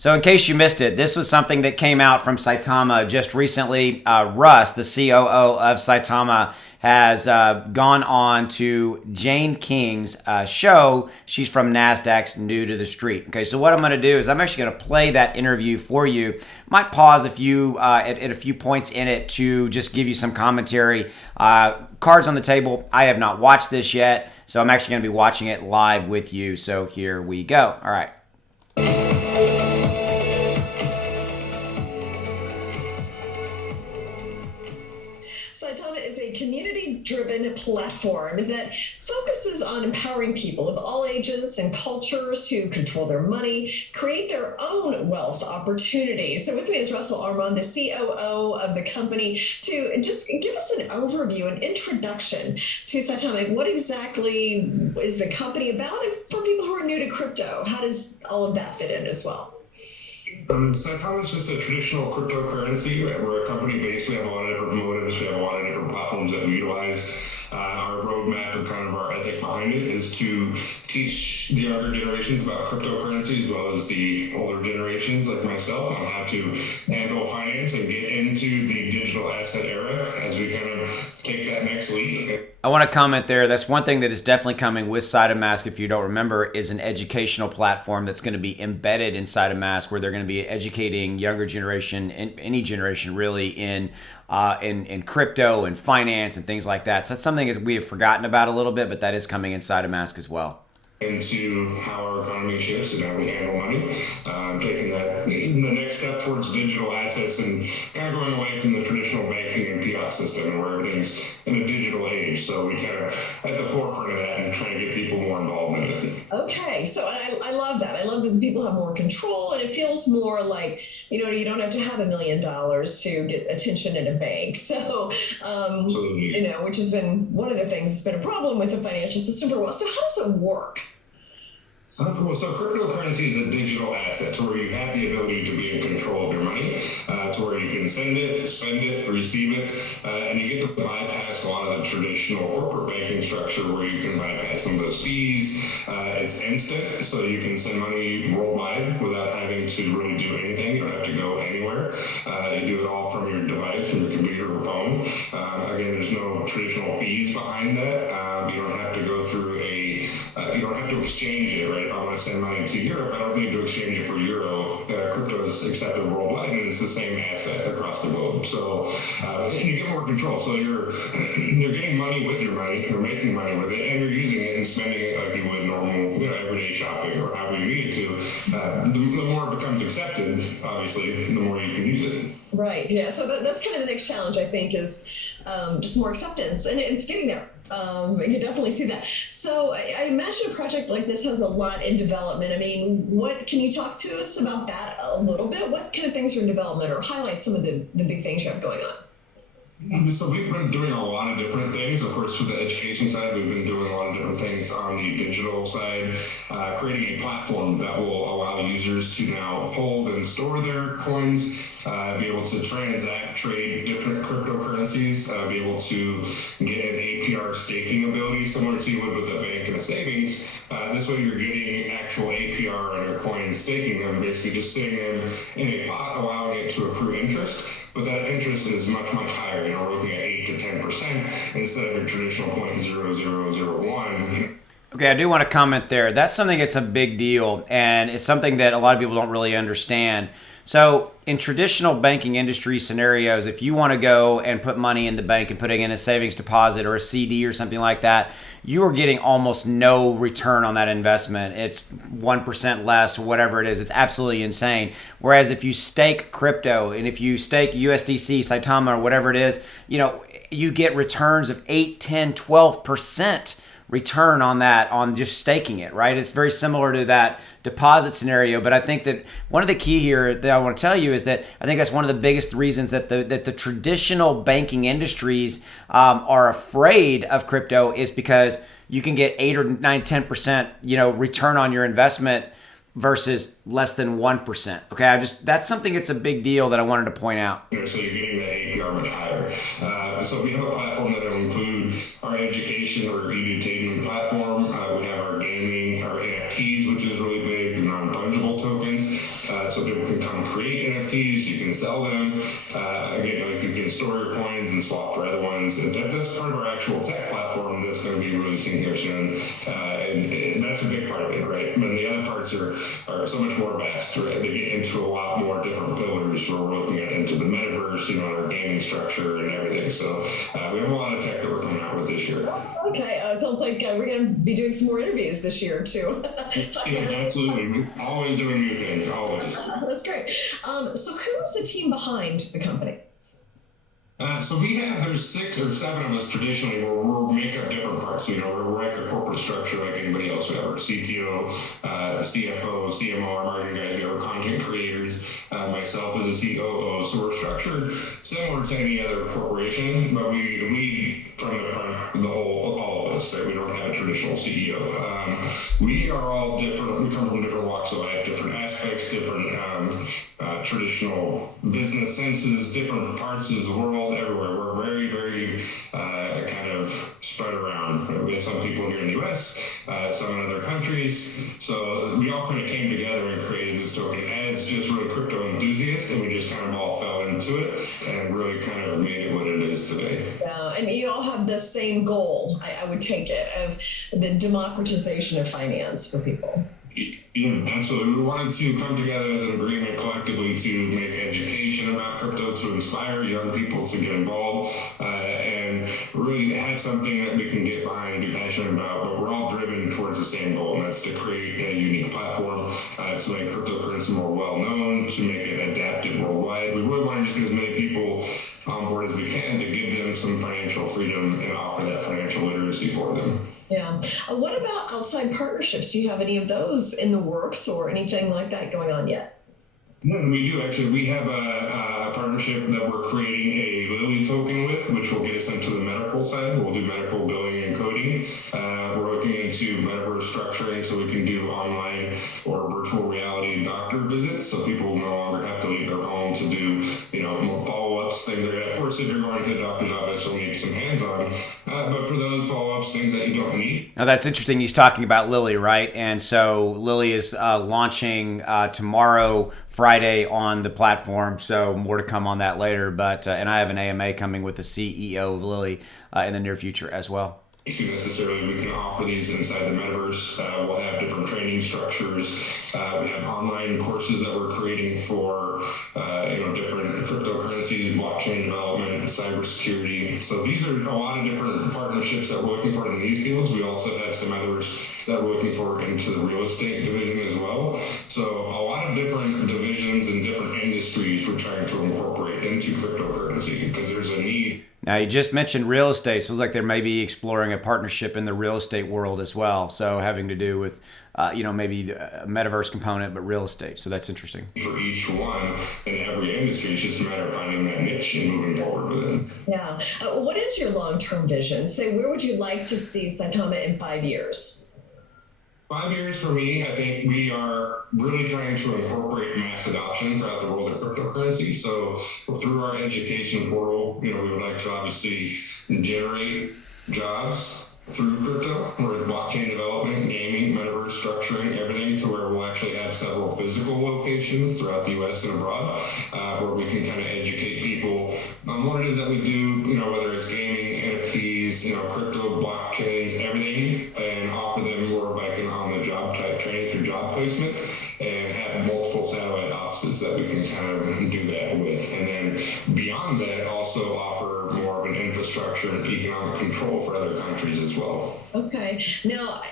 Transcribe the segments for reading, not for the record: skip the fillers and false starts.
So, in case you missed it, this was something that came out from Saitama just recently. Russ, the COO of Saitama, has gone on to Jane King's show. She's from NASDAQ's New to the Street. Okay, so what I'm going to do is I'm actually going to play that interview for you. Might pause a few at a few points in it to just give you some commentary. Cards on the table. I have not watched this yet, so I'm actually going to be watching it live with you. So here we go. All right. Saitama is a community-driven platform that focuses on empowering people of all ages and cultures to control their money, create their own wealth opportunities. So with me is Russell Armand, the COO of the company, to just give us an overview, an introduction to Saitama. What exactly is the company about? And for people who are new to crypto, how does all of that fit in as well? Saitama is just a traditional cryptocurrency. We're a company based. We have a lot of different motives. We have a lot of different platforms that we utilize. Our roadmap and kind of our ethic behind it is to teach the younger generations about cryptocurrency as well as the older generations like myself on how to handle finance and get into the digital asset era as we kind of take that next leap. I want to comment there. That's one thing that is definitely coming with Saitama, if you don't remember, is an educational platform that's going to be embedded in Saitama, where they're going to be educating younger generation, any generation really, in crypto and finance and things like that. So that's something that we have forgotten about a little bit, but that is coming in Saitama as well. Into how our economy shifts and how we handle money, taking that the next step towards digital assets and kind of going away from the traditional banking and fiat system where everything's in a digital age. So we kind of at the forefront of that and trying to get people more involved in it. Okay, so I love that. I love that the people have more control, and it feels more like, you don't have to have $1 million to get attention in a bank. So, which has been one of the things that's been a problem with the financial system for a while. So how does it work? So cryptocurrency is a digital asset to where you have the ability to be in control of your money, to where you can send it, spend it, receive it, and you get to bypass a lot of the traditional corporate banking structure where you can bypass some of those fees. It's instant, so you can send money worldwide without having to really do anything. You don't have to go anywhere. You do it all from your device, from your computer or phone. Again, there's no traditional fees behind that. You don't have to go through you don't have to exchange it, right? If I want to send money to Europe, I don't need to exchange it for euro. Crypto is accepted worldwide, and it's the same asset across the globe. So you get more control. So you're getting money with your money, you're making money with it, and you're using it and spending it like you would normal, everyday shopping or however you need it to. The more it becomes accepted, obviously, the more you can use it. Right. Yeah. So that's kind of the next challenge, I think, is just more acceptance, and it's getting there. You definitely see that. So I imagine a project like this has a lot in development. I mean, what can you talk to us about that a little bit? What kind of things are in development, or highlight some of the big things you have going on? So we've been doing a lot of different things. Of course, with the education side, we've been doing a lot of different things on the digital side, creating a platform that will allow users to now hold and store their coins, be able to transact, trade different cryptocurrencies, be able to get an APR staking ability similar to you would with a bank and a savings. This way you're getting actual APR on your coins, staking them, basically just sitting them in a pot, allowing it to accrue interest. But that interest is much, much higher. We're looking at 8 to 10% instead of your traditional 0.0001. Okay, I do want to comment there. That's something that's a big deal, and it's something that a lot of people don't really understand. So in traditional banking industry scenarios, if you want to go and put money in the bank and putting in a savings deposit or a CD or something like that, you are getting almost no return on that investment. It's 1% less, whatever it is. It's absolutely insane. Whereas if you stake crypto and if you stake USDC, Saitama, or whatever it is, you get returns of 8, 10, 12% return on that, on just staking it, right? It's very similar to that deposit scenario. But I think that one of the key here that I want to tell you is that I think that's one of the biggest reasons that the traditional banking industries are afraid of crypto, is because you can get 8 or 9, 10%, return on your investment versus less than 1%. Okay, that's something that's a big deal that I wanted to point out. So you're getting that APR much higher. So we have a platform that will include our education or edutainment platform. We have our gaming, our NFTs, which is really big, the non-fungible tokens. So so people can come create NFTs, you can sell them. Again, like you can store your coins and swap for other ones. And that's part of our actual tech platform that's going to be releasing here soon. And that's a big part of it, right? But the other parts are so much more vast, right? They get into a lot more different pillars where we're looking at into the metaverse, our gaming structure and everything. So we have a lot of tech that we're coming out with this year. Okay, it sounds like we're going to be doing some more interviews this year too. Yeah, absolutely. Always doing new things, always. That's great. So who's the team behind the company? So there's 6 or 7 of us traditionally where we'll make up different parts. We're like a corporate structure like anybody else. We have our CTO, CFO, CMO, our marketing guys, we have our content creators, myself as a COO. So we're structured similar to any other corporation, but we lead from the front, all of us. Right? We don't have a traditional CEO. We are all different. We come from different walks of life, different aspects, different traditional business senses, different parts of the world. Everywhere. We're very, very kind of spread around. We have some people here in the US, some in other countries. So we all kind of came together and created this token as just really crypto enthusiasts, and we just kind of all fell into it and really kind of made it what it is today. Yeah, and you all have the same goal, I would take it, of the democratization of finance for people. Yeah, absolutely. We wanted to come together as an agreement collectively to make education about crypto, to inspire young people to get involved, and really had something that we can get behind and be passionate about. But we're all driven towards the same goal, and that's to create a unique platform to make cryptocurrency more well known, to make it adapted worldwide. We really want to just get as many people on board as we can to give them some financial freedom and offer that financial literacy for them. Yeah. What about outside partnerships? Do you have any of those in the works or anything like that going on yet? No, we do actually. We have a partnership that we're creating a Lily token with, which will get us into the medical side. We'll do medical billing and coding. We're looking into metaverse structuring so we can do online or virtual reality doctor visits, so people no longer have to leave their home to do, more follow-ups, things like that. Of course, if you're going to the doctor's office, you'll need some hands-on. But for those follow-ups, things that you don't need. Now, that's interesting. He's talking about Lily, right? And so Lily is launching tomorrow, Friday, on the platform. So more to come on that later. But and I have an AMA coming with the CEO of Lily in the near future as well. Necessarily, we can offer these inside the metaverse. We'll have different training structures. We have online courses that we're creating for different cryptocurrencies, blockchain development, cybersecurity. So these are a lot of different partnerships that we're looking for in these fields. We also have some others that we're looking for into the real estate division as well. So a lot of different divisions and different industries we're trying to incorporate into cryptocurrency because there's a need. Now, you just mentioned real estate, so it looks like they may be exploring a partnership in the real estate world as well. So having to do with, maybe a metaverse component, but real estate. So that's interesting. For each one in every industry, it's just a matter of finding that niche and moving forward with it. Yeah. What is your long-term vision? Say, where would you like to see Saitama in 5 years? 5 years for me, I think we are really trying to incorporate mass adoption throughout the world of cryptocurrency. So through our education portal, we would like to obviously generate jobs through crypto, or blockchain development, gaming, metaverse structuring, everything to where we'll actually have several physical locations throughout the U.S. and abroad, where we can kind of educate people on what it is that we do, whether it's gaming, NFTs, crypto, blockchains, everything, and offer them more like an on-the-job type training through job placement, and have multiple satellite offices that we can kind of do that with. And then beyond that, also offer more of an infrastructure and economic control for other countries as well. Okay. Now,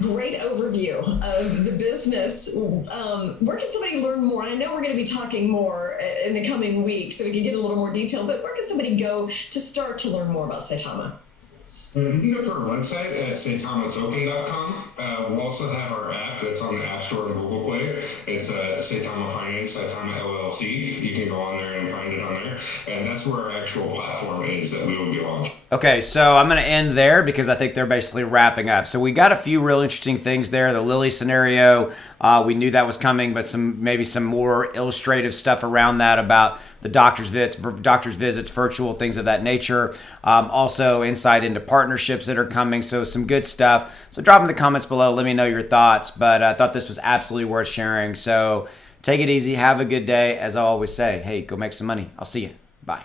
great overview of the business. Where can somebody learn more? I know we're going to be talking more in the coming weeks, so we can get a little more detail, but where can somebody go to start to learn more about Saitama? You can go to our website at saitamatoken.com. We'll also have our app that's on the App Store and Google Play. It's Saitama Finance, Saitama LLC. You can go on there and find it on there. And that's where our actual platform is that we will be launching. Okay, so I'm going to end there because I think they're basically wrapping up. So we got a few real interesting things there. The Lily scenario, we knew that was coming, but maybe some more illustrative stuff around that about the doctor's visits, virtual, things of that nature. Also, insight into partnerships that are coming. So some good stuff. So drop in the comments below. Let me know your thoughts. But I thought this was absolutely worth sharing. So Take it easy. Have a good day. As I always say, hey, go make some money. I'll see you. Bye.